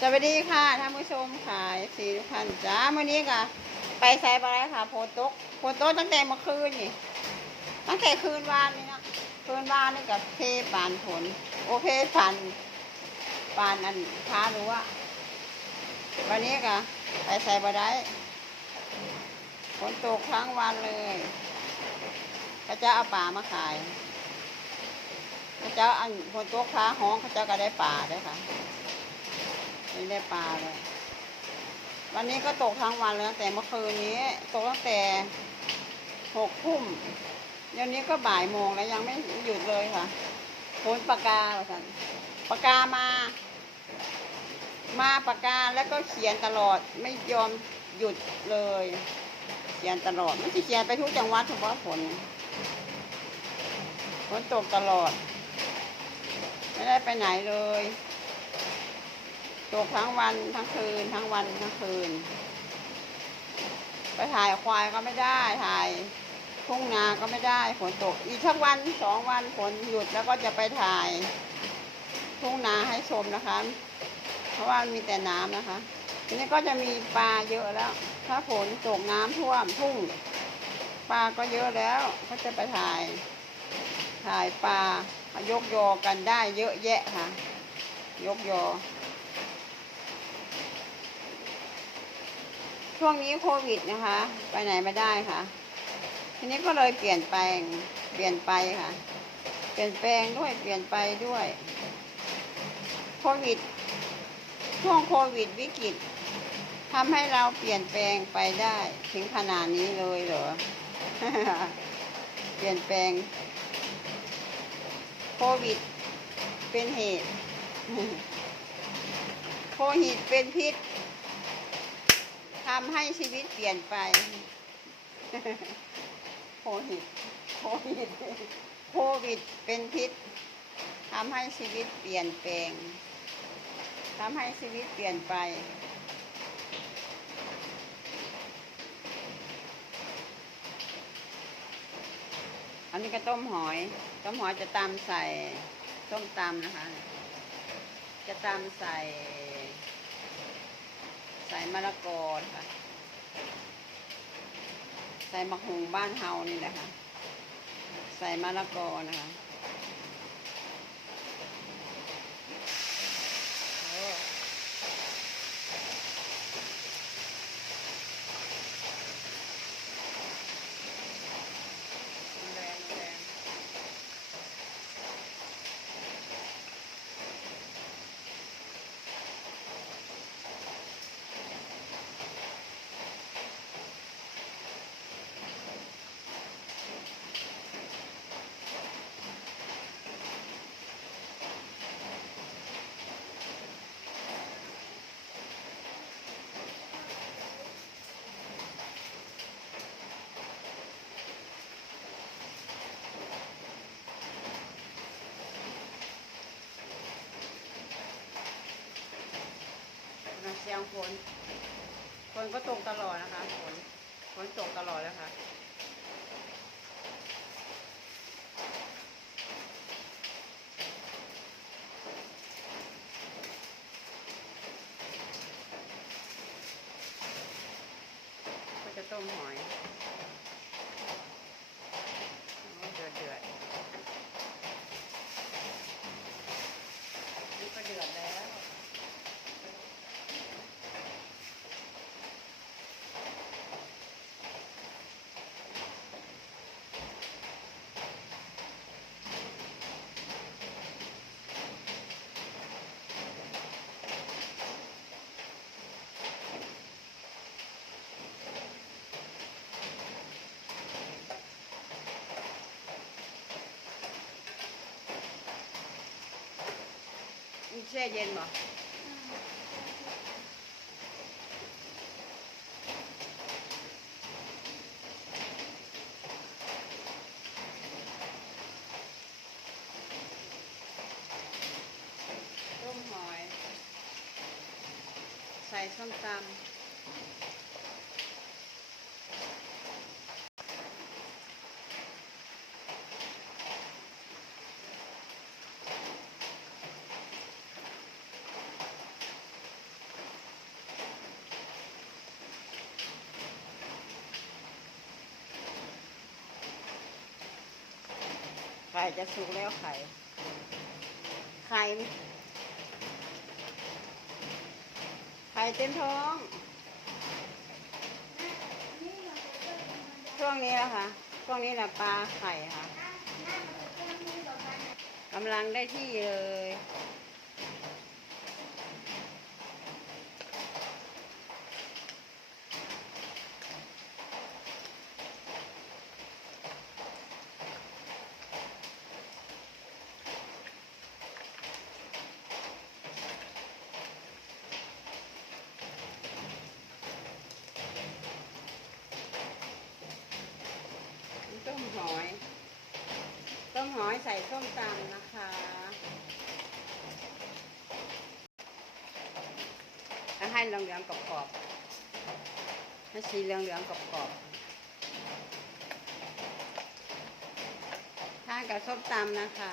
สวัสดีค่ะท่านผู้ชมขายสีทุกท่านจ้ามื่อนี้ก็ไปใส่บอะไรค่ะโพตกโพตกตั้งแต่เมื่อคืนนี่ตั้งแต่คืนวานนี่นะคืนวานนี่กับเทปานผล โอเคผ่านปานอันท้ารู้ว่าวันนี้ก็ไปใส่บได้ฝนตกทั้งวันเลยเขาจะเอาป่ามาขายเขาจะอันฝนตกค้าห้องเขาจะก็ได้ป่าได้วยค่ะ ไม่ได้ปลาเลย วันนี้ก็ตกทั้งวันเลยตั้งแต่เมื่อคืนนี้ ตกตั้งแต่หกทุ่มเดี๋ยวนี้ก็บ่ายโมงแล้วยังไม่หยุดเลยค่ะโนปากกาเหรอสันปากกามา มาปากกาแล้วก็เขียนตลอดไม่ยอมหยุดเลย เขียนตลอดไมันจะเขียนไปทุกจังหวัดเฉพาะฝนฝนตกตลอด ไม่ได้ไปไหนเลย ตกทั้งวันทั้งคืนทั้งวันทั้งคืน ไปถ่ายควายก็ไม่ได้ถ่ายทุ่งนาก็ไม่ได้ฝนตก อีกสักวันสองวันฝนหยุดแล้วก็จะไปถ่ายทุ่งนาให้ชมนะคะ เพราะว่ามีแต่น้ำนะคะ ทีนี้ก็จะมีปลาเยอะแล้ว ถ้าฝนตกน้ำท่วมทุ่งปลาก็เยอะแล้วก็จะไปถ่าย ถ่ายปลายกยอกันได้เยอะแยะค่ะ ยกยอ ช่วงนี้โควิดนะคะ ไปไหนไม่ได้ค่ะ ทีนี้ก็เลยเปลี่ยนแปลง เปลี่ยนไปค่ะ เปลี่ยนแปลงด้วย เปลี่ยนไปด้วย โควิด ช่วงโควิดวิกฤตทำให้เราเปลี่ยนแปลงไปได้ถึงขนาดนี้เลยเหรอ เปลี่ยนแปลง โควิด เป็นเหตุ โควิดเป็นพิษ ทำให้ชีวิตเปลี่ยนไปโควิดโควิดโควิดเป็นพิษทำให้ชีวิตเปลี่ยนแปลงทำให้ชีวิตเปลี่ยนไป อันนี้ก็ต้มหอย ต้มหอยจะตำใส่ต้มตำนะคะ จะตำใส่ ใส่มะละกอค่ะ ใส่มะฮงบ้านเฮานี่แหละค่ะ ใส่มะละกอนะคะ ฝน ฝนก็ตกตลอดนะคะ ฝน ฝนตกตลอดแลยค่ะก็จะต้มหอยโอ้เดือดเดือดนี่ก็เดือดแล้ว มี แช่เย็นบ่ต้มหอย ใส่ส้มตำ จะสุกแล้วไข่ไข่ไข่เต็มท้อง ช่วงนี้แล้วค่ะ ช่วงนี้แหละปลาไข่ค่ะกำลังได้ที่เลย ต้มหอย ต้มหอยใส่ส้มตำนะคะแล้วให้ เหลืองๆกรอบๆให้สีเหลืองๆกรอบๆทานกับส้มตำนะคะ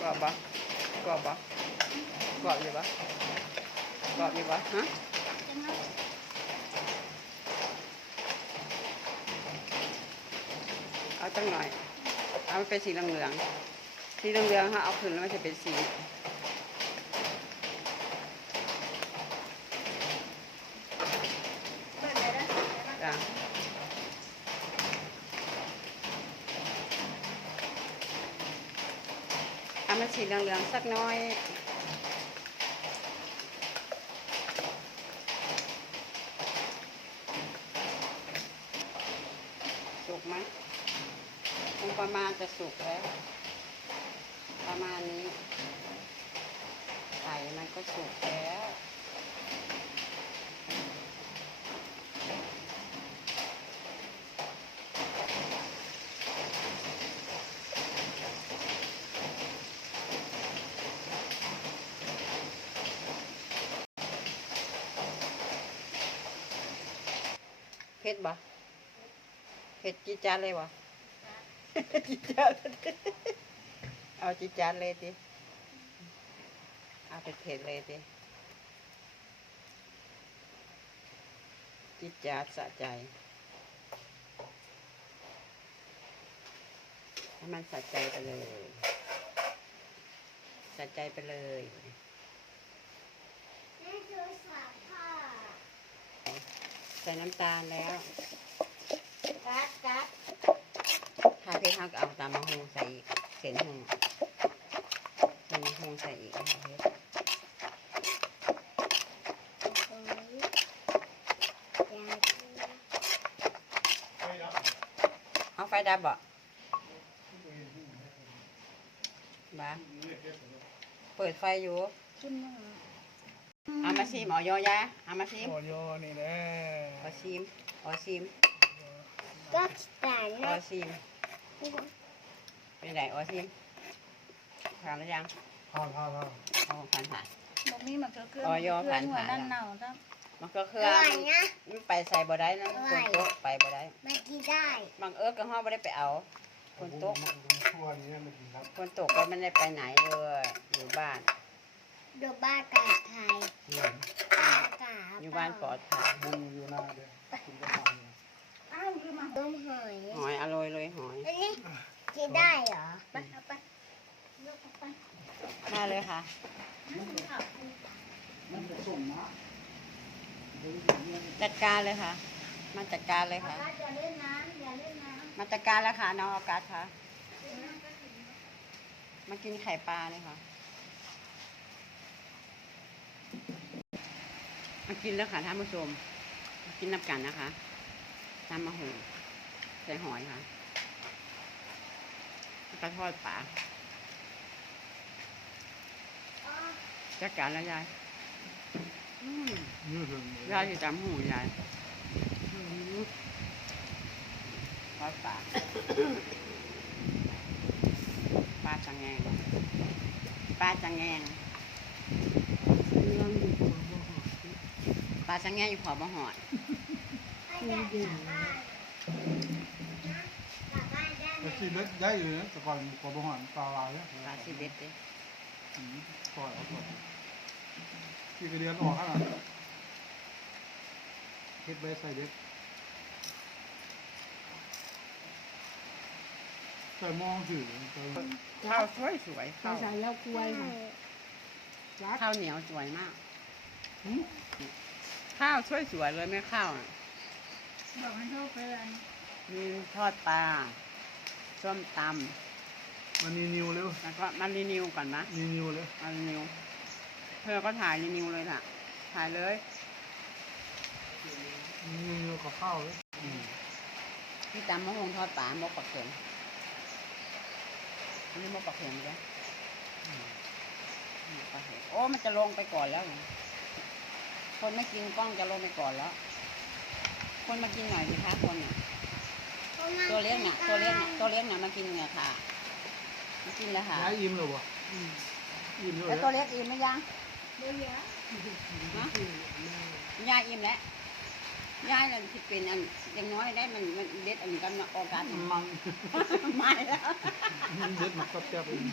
กรอบปะกรอบปะ กรอบอยู่ปะกรอบอยู่ปะฮะเอาจังหน่อย เอามันเป็นสีเหลืองๆสีเหลืองๆฮะเอาขึ้นแล้วมันจะเป็นสีจ้ะเอามันสีเหลืองๆสักน้อย สุกไหม คงประมาณจะสุกแล้ว ประมาณนี้ไข่มันก็สุกแล้วเผ็ดบ่ เผ็ดจีดจานเลยวะจีดจานเลยเอาจีดจานเลยดิเอาเผ็ดเผ็ดๆเลยดิจีดจานสะใจให้มันสะใจไปเลยสะใจไปเลยใส่น้ำตาลแล้ว กัดกัดถ้าเผ็ดเราก็เอาตามมะฮงใส่อีกเส้นหงเส้นมะฮงใส่อีกนะคะเผ็ดโอ้ยอยากกินเอาไฟดับบ่บ้าเปิดไฟอยู่ เอามาชิมเอยอยาเอามาชิม โอยนี่แหละ เอาชิมเอาชิม ก็แต่เอานะชิมเป็นไรเอาชิมผ่านหรือยังพาพาพาเอาผ่านผ่านบอกมีมันก็เครื่องอ๋อยอเครื่องหัวผ่านๆด้านเน่าจ้ะมันก็เคอรื่องร่อยนะ มันไปใส่บ่ได้นะคนโต๊ะไปบ่ได้มากินได้บางเอิร์กก็ห้องไม่ได้ไปเอา คนโต๊ะทั่วนี้ไม่กินครับคนตกก็ไม่ได้ไปไหนเลยอยู่บ้านเดี๋ยวบ้านกาไทยอืมบ้านกาอยู่บ้านปลอดภัยบุญอยู่หน้าเดียวกินกระปังอ้าวลืมมา ต้มหอยหอยอร่อยเลยหอย อันนี้กินได้เหรอ ไปเอาไปยกออกไปมาเลยค่ะมันจะส่งนะจัดการเลยค่ะ มาจัดการเลยค่ะกัดอย่าเล่นน้ำอย่าเล่นน้มาจัดการแล้วค่ะน้องออกัสค่ะ มากินไข่ปลาเลยค่ะ มากินแล้วค่ะท่านผู้ชมมากินนับกันนะคะ ตำมะฮงใส่หอยค่ะแล้วก็ทอดปลาจัดการแล้วยายยายอยู่จำหูยายทอดปลาปลาจังแงงปลาจังแงงปลาจังแงงอยู่ขอบมะหอด ให้อยากกลับบ้านนะกลับซีเบ็ดได้อยู่นะแต่ก่อนกบหอนปลาลายนี่ยปลาซีเบ็ดดิอืมปล่อยเอาตัวที่กระเดียนออกข้างหลังเฮ็ดใบใส่เด็ดใส่มองถือข้าวสวยสวยข้าวใส่แล้วกล้วยข้าวเหนียวสวยมากข้าวสวยสวยเลยแม่ข้าวอะ บอกให้เขาเพื่อนมีทอดปลาส้มตมันนีนิวเร็วำแล้วก็มันรีนิวก่อนนะนีนิวเลยมันรีนิว เธอก็ถ่ายรีนิวเลยล่ะ ถ่ายเลยนีนิวกับข้าวเลยอืมพี่ตำมะฮงทอดปลามกปักเข็มอันนี้มกปักเข็มจ้ะอืมมกปักเข็มโอ้มันจะลงไปก่อนแล้วไงคนไม่กินกล้องจะลงไปก่อนแล้ว คนมากินหน่อยสิคะคนเนี่ยตัวเลี้ยงเนี่ยตัวเลี้ยงเนี่ยตัวเลี้ยงเนี่ยมากินเนี่ยค่ะมากินแล้วค่ะย้ายอิ่มหรือเปล่าอิ่มอยู่แล้วแล้ตัววเล็กอิ่มไหมยังเดี๋ยวเดี๋ยวฮะยายอิ่มแล้วยายนั่นที่เป็นอันอยังน้อยได้มันมันเด็ดอันกันมาออกกันมันไม่แล้วมันเด็ดมากับแจ๊บเอง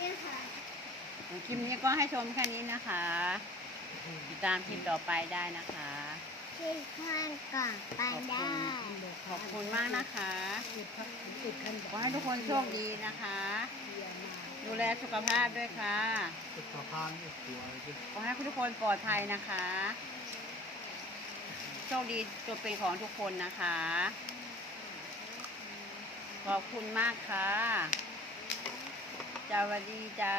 นี่ค่ะคลิปนี้ก็ให้ชมแค่นี้นะคะ ติดตามคลิปต่อไปได้นะคะ ที่ข้างก่อนไปได้ขอบคุณมากนะคะติดพักติดกันขอให้ทุกคนโชคดีนะคะเยี่ยมมากดูแลสุขภาพด้วยค่ะเป็นสะพานไอ้หัวไอ้เจ้ขอให้ทุกคนปลอดภัยนะคะ โชคดีตัวเป็นของทุกคนนะคะ ขอบคุณมากค่ะสวัสดีจ้า